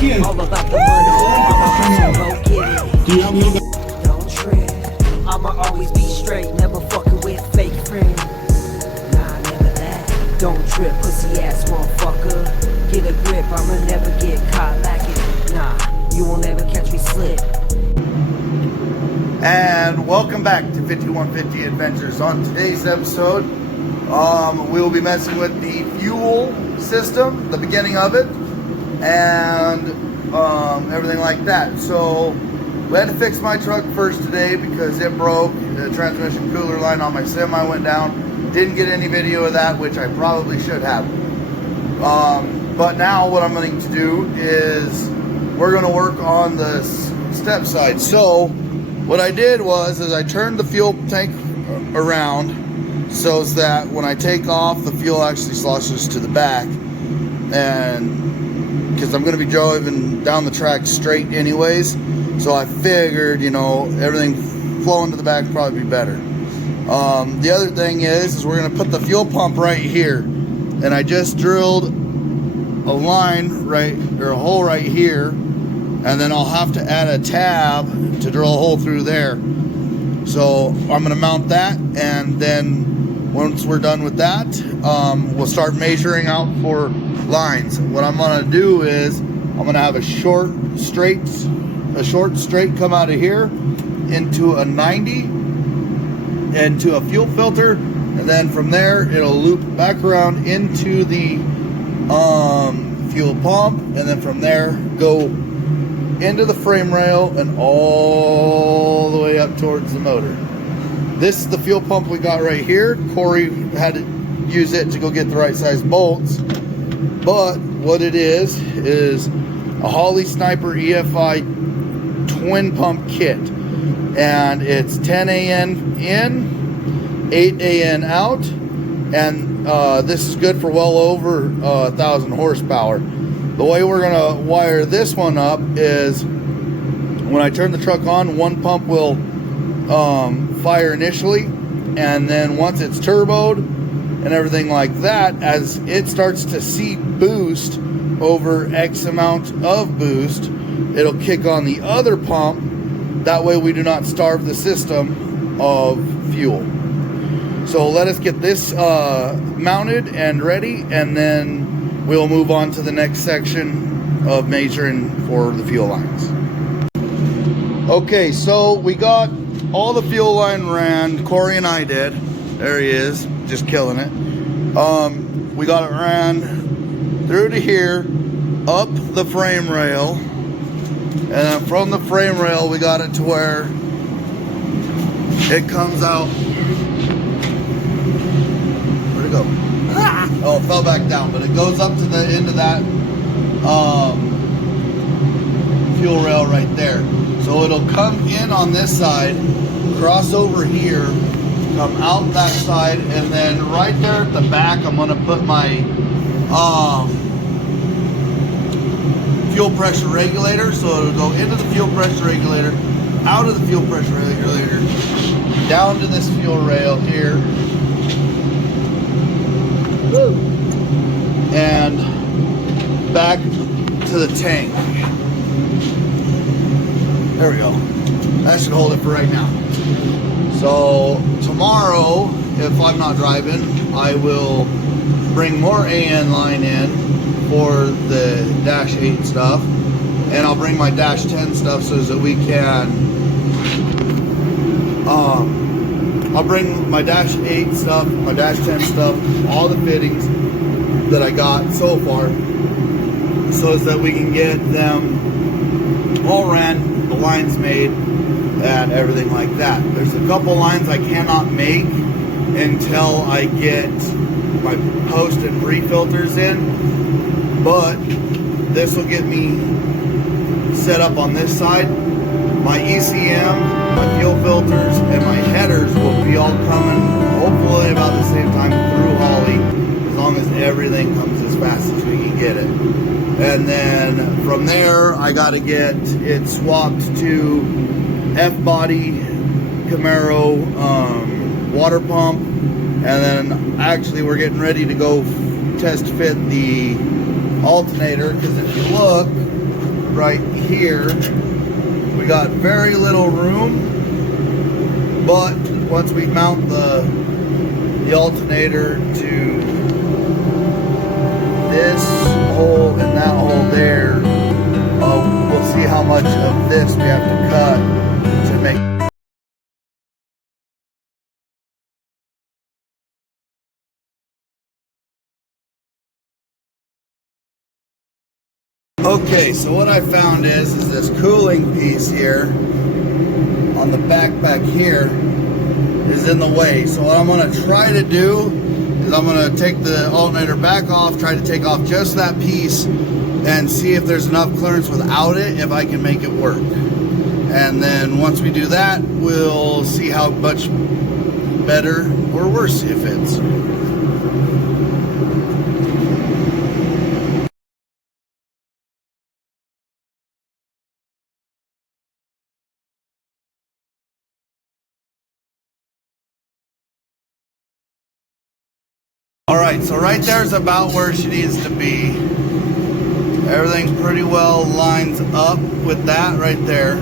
All about the money, I'm go get it. Don't trip, I'ma always be straight, never fucking with fake friends. Nah, never that. Don't trip, pussy ass motherfucker. Get a grip, I'ma never get caught lacking. Nah, you won't ever catch me slip. And welcome back to 5150 Adventures. On today's episode, we will be messing with the fuel system, the beginning of it, and everything like that. So we had to fix my truck first today because it broke. The transmission cooler line on my semi went down. Didn't get any video of that, which I probably should have. But now what I'm going to do is we're going to work on the step side. So what I did was I turned the fuel tank around so that when I take off, the fuel actually sloshes to the back. And because I'm going to be driving down the track straight anyways, so I figured, you know, everything flowing to the back would probably be better. The other thing is we're going to put the fuel pump right here, and I just drilled a line right, or a hole right here, and then I'll have to add a tab to drill a hole through there. So I'm going to mount that, and then once we're done with that, we'll start measuring out for lines. What I'm going to do is I'm going to have a short straight come out of here into a 90 into a fuel filter, and then from there it'll loop back around into the fuel pump, and then from there go into the frame rail and all the way up towards the motor. This is the fuel pump we got right here. Corey had to use it to go get the right size bolts, but what it is a Holley Sniper EFI twin pump kit, and it's 10 AN in, 8 AN out, and this is good for well over 1,000 horsepower. The way we're gonna wire this one up is when I turn the truck on, one pump will fire initially, and then once it's turboed and everything like that, as it starts to see boost over X amount of boost, it'll kick on the other pump. That way we do not starve the system of fuel. So let us get this mounted and ready, and then we'll move on to the next section of measuring for the fuel lines. Okay, so we got all the fuel line ran. Corey and I did. There he is, just killing it. We got it ran through to here, up the frame rail, and then from the frame rail we got it to where it comes out. Where'd it go? Oh, it fell back down, but it goes up to the end of that fuel rail right there. So it'll come in on this side, cross over here, come out that side, and then right there at the back I'm gonna put my fuel pressure regulator. So it'll go into the fuel pressure regulator, out of the fuel pressure regulator, down to this fuel rail here, and back to the tank. There we go. That should hold it for right now. So tomorrow, if I'm not driving, I will bring more AN line in for the Dash 8 stuff, and I'll bring my Dash 10 stuff so that we can I'll bring my Dash 8 stuff, my Dash 10 stuff, all the fittings that I got so far, so that we can get them all ran, the lines made, and everything like that. There's a couple lines I cannot make until I get my post and pre-filters in, but this will get me set up on this side. My ECM, my fuel filters, and my headers will be all coming hopefully about the same time through Holley, as long as everything comes as fast as we can get it. And then from there I got to get it swapped to F-body Camaro water pump, and then actually we're getting ready to go test fit the alternator, because if you look, right here. We got very little room, but once we mount the alternator to this hole and that hole there, we'll see how much of this we have to cut to make. Okay, so what I found is this cooling piece here on the back here is in the way. So what I'm going to try to do is I'm going to take the alternator back off, try to take off just that piece and see if there's enough clearance without it, if I can make it work. And then once we do that, we'll see how much better or worse it fits. Alright, so right there's about where she needs to be. Everything pretty well lines up with that right there.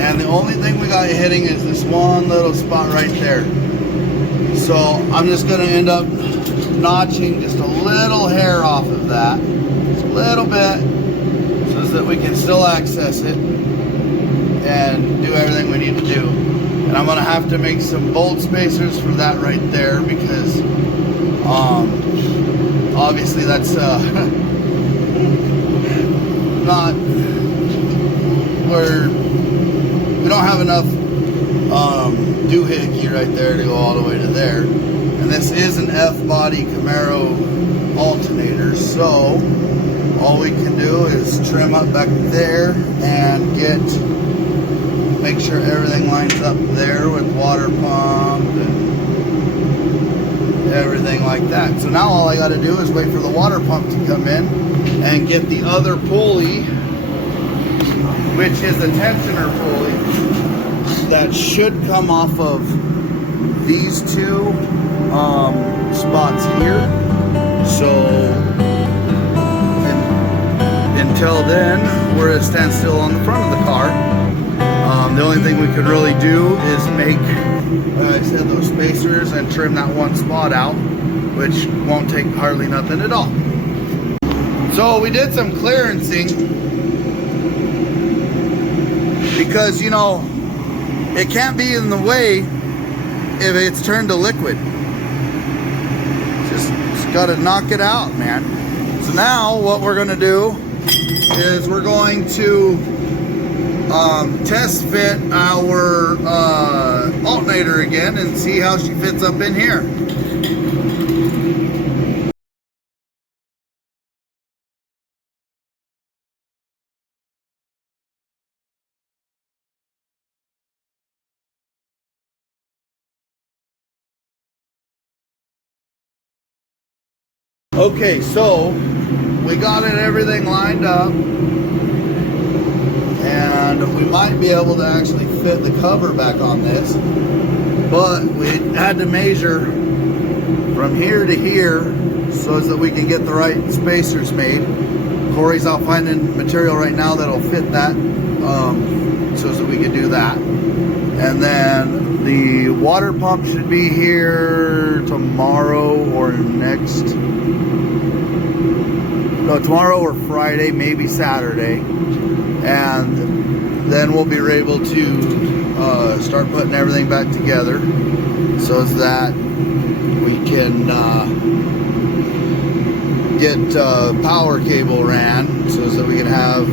And the only thing we got hitting is this one little spot right there. So I'm just going to end up notching just a little hair off of that. Just a little bit, so that we can still access it and do everything we need to do. And I'm going to have to make some bolt spacers for that right there, because obviously that's not where we don't have enough doohickey right there to go all the way to there. And this is an F-body Camaro alternator, so all we can do is trim up back there and make sure everything lines up there with water pump and everything like that. So now all I got to do is wait for the water pump to come in and get the other pulley, which is a tensioner pulley that should come off of these two spots here. So until then, we're at a standstill on the front of the car. The only thing we could really do is make, like I said, those spacers and trim that one spot out, which won't take hardly nothing at all. So we did some clearancing because, you know, it can't be in the way if it's turned to liquid. Just got to knock it out, man. So now what we're going to do is we're going to test fit our alternator again and see how she fits up in here. Okay, so we got everything lined up, and we might be able to actually fit the cover back on this, but we had to measure from here to here so that we can get the right spacers made. Corey's out finding material right now that'll fit that, so that we can do that. And then the water pump should be here tomorrow or tomorrow or Friday, maybe Saturday. And then we'll be able to start putting everything back together so that we can get power cable ran, so that we can have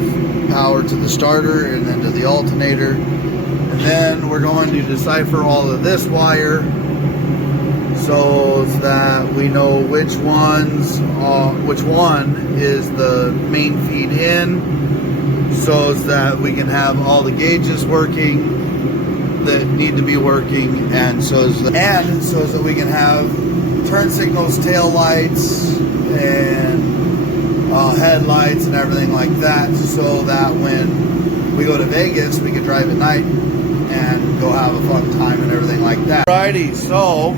power to the starter and then to the alternator. And then we're going to decipher all of this wire so that we know which one is the main feed in, so that we can have all the gauges working that need to be working, and so that we can have turn signals, tail lights, and headlights and everything like that, so that when we go to Vegas we can drive at night and go have a fun time and everything like that. Alrighty, so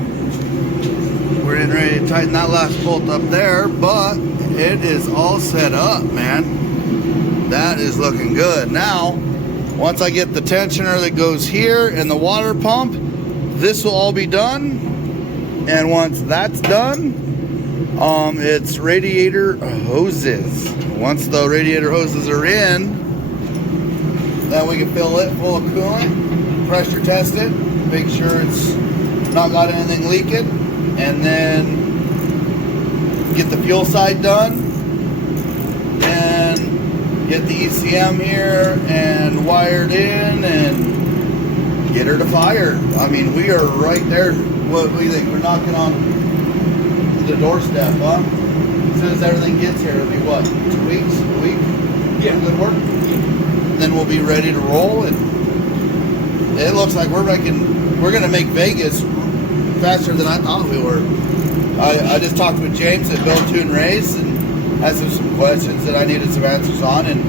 we're getting ready to tighten that last bolt up there, but it is all set up, man. That is looking good. Now, once I get the tensioner that goes here and the water pump, this will all be done. And once that's done, it's radiator hoses. Once the radiator hoses are in, then we can fill it full of coolant, pressure test it, make sure it's not got anything leaking, and then get the fuel side done, and get the ECM here and wired in and get her to fire. I mean, we are right there. What do you think? We're knocking on the doorstep, huh? As soon as everything gets here, it'll be what, 2 weeks, a week? Yeah. Good work? Yeah. Then we'll be ready to roll, and it looks like we're gonna make Vegas faster than I thought we were. I just talked with James at Build Tune Race and asked him some questions that I needed some answers on, and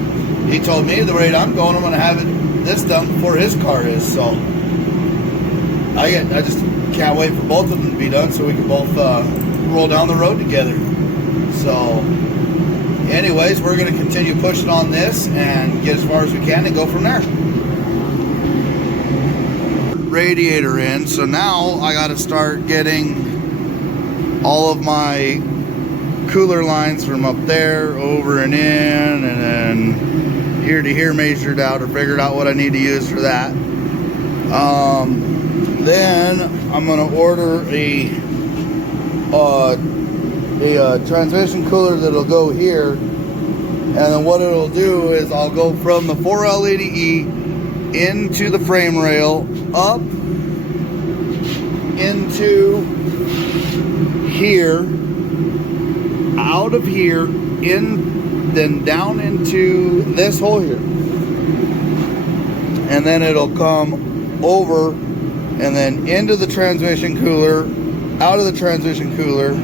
he told me the rate I'm going, I'm gonna have this done before his car is. So I just can't wait for both of them to be done so we can both roll down the road together. So anyways, we're going to continue pushing on this and get as far as we can and go from there. Radiator in, so now I got to start getting all of my cooler lines from up there over and in, and then here to here measured out or figured out what I need to use for that. Then I'm going to order a transmission cooler that'll go here, and then what it'll do is I'll go from the 4L80E into the frame rail, up into here, out of here, in, then down into this hole here, and then it'll come over and then into the transmission cooler, out of the transmission cooler,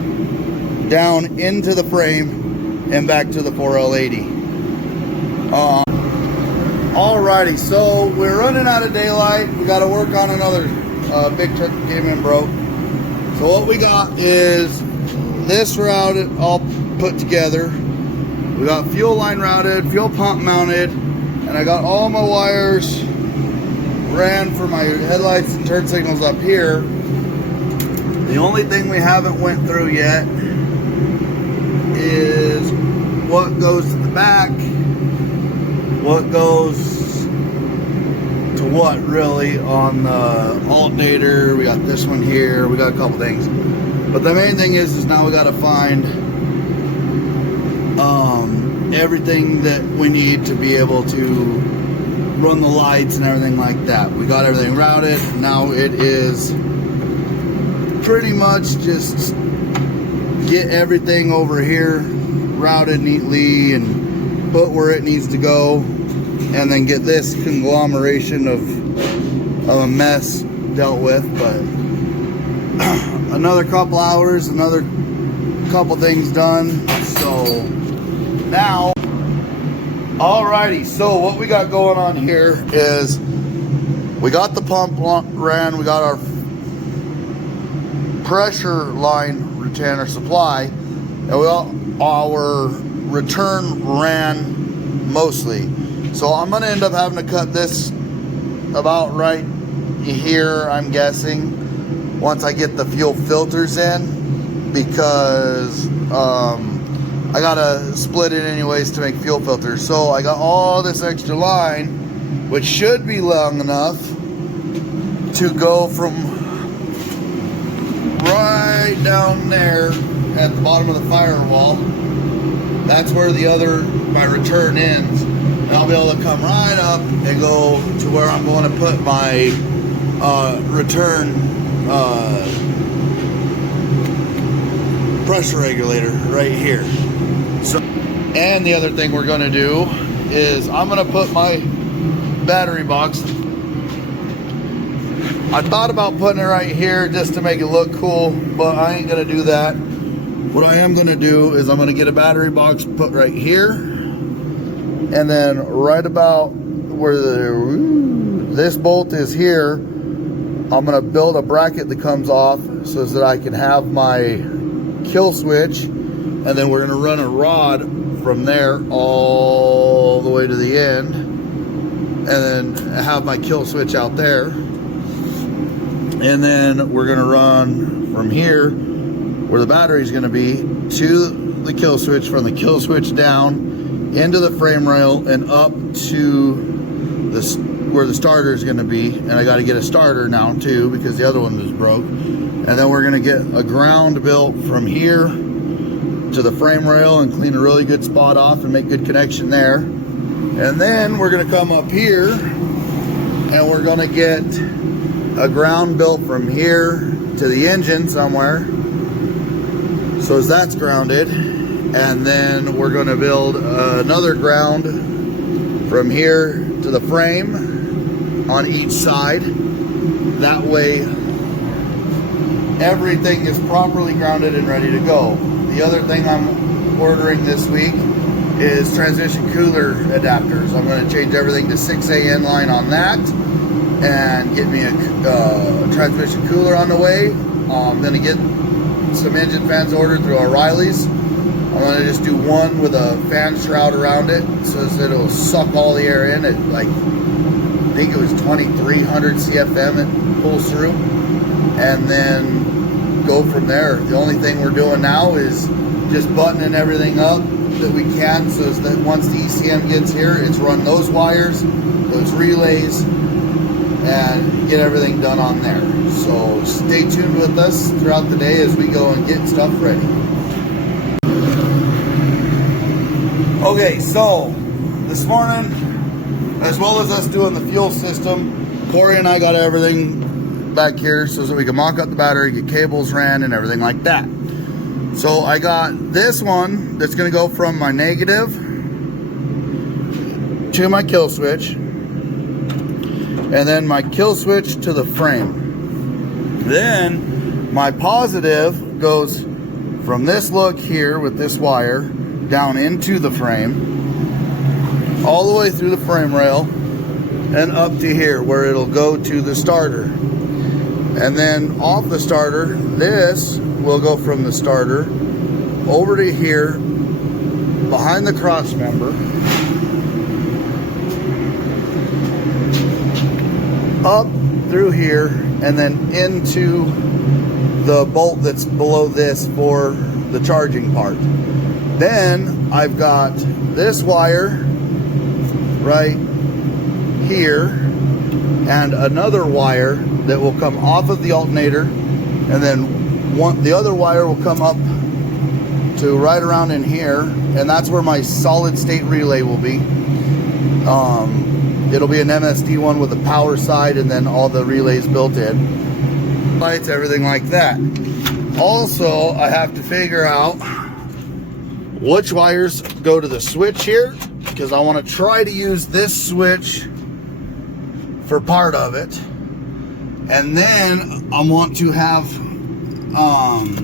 down into the frame, and back to the 4L80. Alrighty, so we're running out of daylight. We got to work on another big truck that came in broke. So what we got is this routed, all put together. We got fuel line routed, fuel pump mounted, and I got all my wires ran for my headlights and turn signals up here. The only thing we haven't went through yet is what goes to the back, what goes to what really on the alternator. We got this one here, we got a couple things, but the main thing is now we got to find everything that we need to be able to run the lights and everything like that. We got everything routed. Now it is pretty much just get everything over here routed neatly and put where it needs to go, and then get this conglomeration of a mess dealt with. But another couple hours, another couple things done. So now, alrighty, so what we got going on here is we got the pump ran, we got our pressure line retainer supply, and we got our return ran mostly. So I'm gonna end up having to cut this about right here, I'm guessing, once I get the fuel filters in, because I gotta split it anyways to make fuel filters. So I got all this extra line, which should be long enough to go from right down there at the bottom of the firewall. That's where my return ends. And I'll be able to come right up and go to where I'm going to put my return pressure regulator right here. So, and the other thing we're going to do is I'm going to put my battery box. I thought about putting it right here just to make it look cool, but I ain't going to do that. What I am going to do is I'm going to get a battery box put right here, and then right about where this bolt is here, I'm going to build a bracket that comes off so that I can have my kill switch, and then we're going to run a rod from there all the way to the end, and then have my kill switch out there. And then we're gonna run from here, where the battery is gonna be, to the kill switch, from the kill switch down into the frame rail and up to the where the starter is gonna be. And I gotta get a starter now too, because the other one was broke. And then we're gonna get a ground built from here to the frame rail and clean a really good spot off and make good connection there. And then we're gonna come up here and we're gonna get a ground built from here to the engine somewhere, so as that's grounded. And then we're gonna build another ground from here to the frame on each side. That way everything is properly grounded and ready to go. The other thing I'm ordering this week is transmission cooler adapters. I'm going to change everything to 6AN line on that and get me a transmission cooler on the way. I'm going to get some engine fans ordered through O'Reilly's. I'm going to just do one with a fan shroud around it so that it'll suck all the air in. It, like, I think it was 2300 CFM it pulls through, and then go from there. The only thing we're doing now is just buttoning everything up that we can, so that once the ECM gets here, it's run those wires, those relays, and get everything done on there. So stay tuned with us throughout the day as we go and get stuff ready. Okay, so this morning, as well as us doing the fuel system, Corey and I got everything back here so that we can mock up the battery, get cables ran and everything like that. So I got this one that's going to go from my negative to my kill switch, and then my kill switch to the frame. Then my positive goes from this lug here with this wire down into the frame, all the way through the frame rail and up to here where it'll go to the starter. And then off the starter, this will go from the starter over to here, behind the cross member, up through here, and then into the bolt that's below this for the charging part. Then I've got this wire right here and another wire that will come off of the alternator, and then the other wire will come up to right around in here, and that's where my solid state relay will be. It'll be an MSD one with a power side and then all the relays built in, lights, everything like that. Also, I have to figure out which wires go to the switch here, because I want to try to use this switch for part of it. And then I want to have, I'm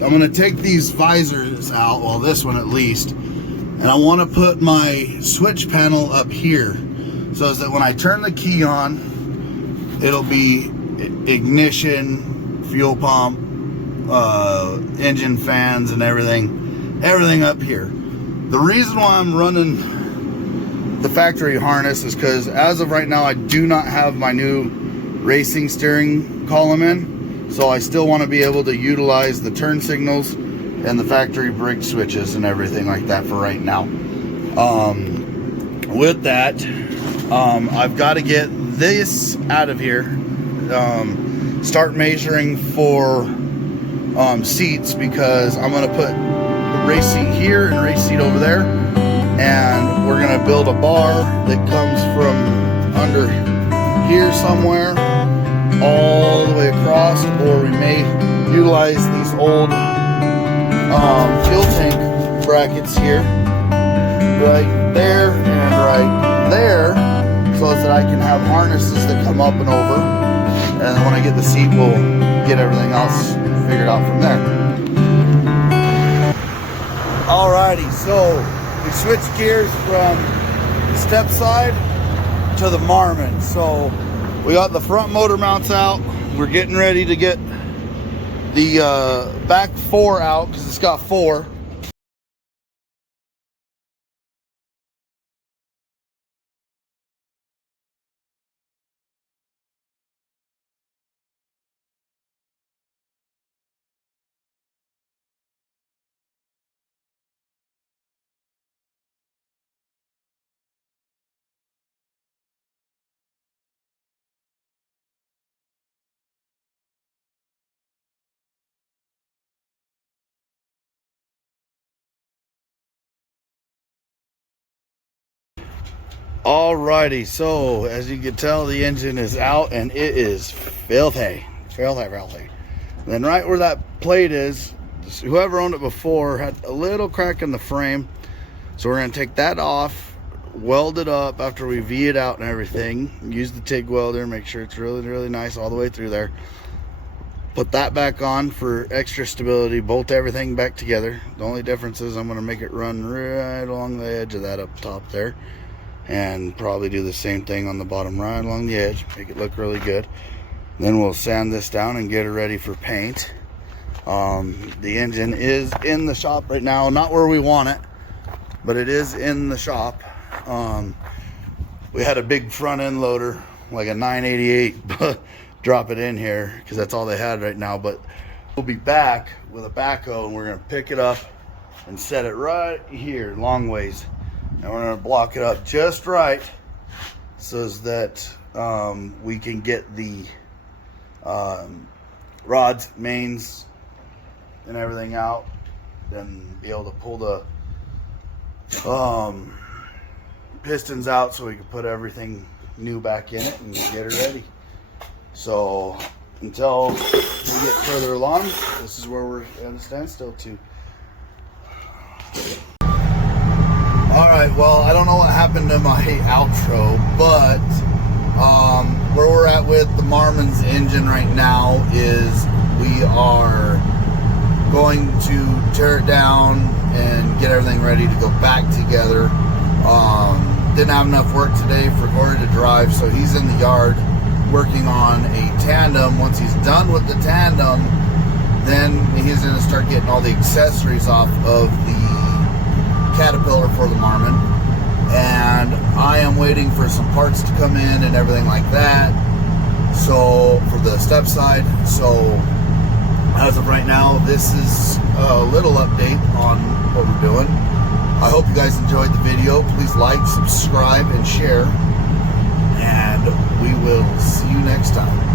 going to take these visors out, well, this one at least, and I want to put my switch panel up here so that when I turn the key on, it'll be ignition, fuel pump, engine fans and everything up here. The reason why I'm running the factory harness is because as of right now, I do not have my new racing steering column in, so I still want to be able to utilize the turn signals and the factory brake switches and everything like that for right now. With that, I've got to get this out of here, start measuring for seats, because I'm going to put a race seat here and a race seat over there, and we're going to build a bar that comes from under here somewhere all the way across, or we may utilize these old fuel tank brackets here, right there and right there, so that I can have harnesses that come up and over, and then when I get the seat, we'll get everything else figured out from there. Alrighty, so we switched gears from the step side to the Marmon. So we got the front motor mounts out. We're getting ready to get the back 4 out, because it's got 4. Alrighty, so as you can tell, the engine is out and it is filthy. Then right where that plate is, whoever owned it before had a little crack in the frame. So we're gonna take that off, weld it up after we V it out and everything. Use the TIG welder, make sure it's really nice all the way through there. Put that back on for extra stability, bolt everything back together. The only difference is I'm gonna make it run right along the edge of that up top there. And probably do the same thing on the bottom right along the edge, make it look really good. Then we'll sand this down and get it ready for paint. The engine is in the shop right now, not where we want it, but it is in the shop. We had a big front end loader, like a 988, drop it in here because that's all they had right now. But we'll be back with a backhoe and we're gonna pick it up and set it right here, long ways. And we're gonna block it up just right so that we can get the rods, mains, and everything out, then be able to pull the pistons out so we can put everything new back in it and get it ready. So until we get further along, this is where we're at a standstill to. Alright, well, I don't know what happened to my outro, but where we're at with the Marmon's engine right now is we are going to tear it down and get everything ready to go back together. Didn't have enough work today for Corey to drive, so he's in the yard working on a tandem. Once he's done with the tandem, then he's going to start getting all the accessories off of the Caterpillar for the Marmon. And I am waiting for some parts to come in and everything like that, so for the step side. So as of right now, this is a little update on what we're doing. I hope you guys enjoyed the video. Please like, subscribe, and share, and we will see you next time.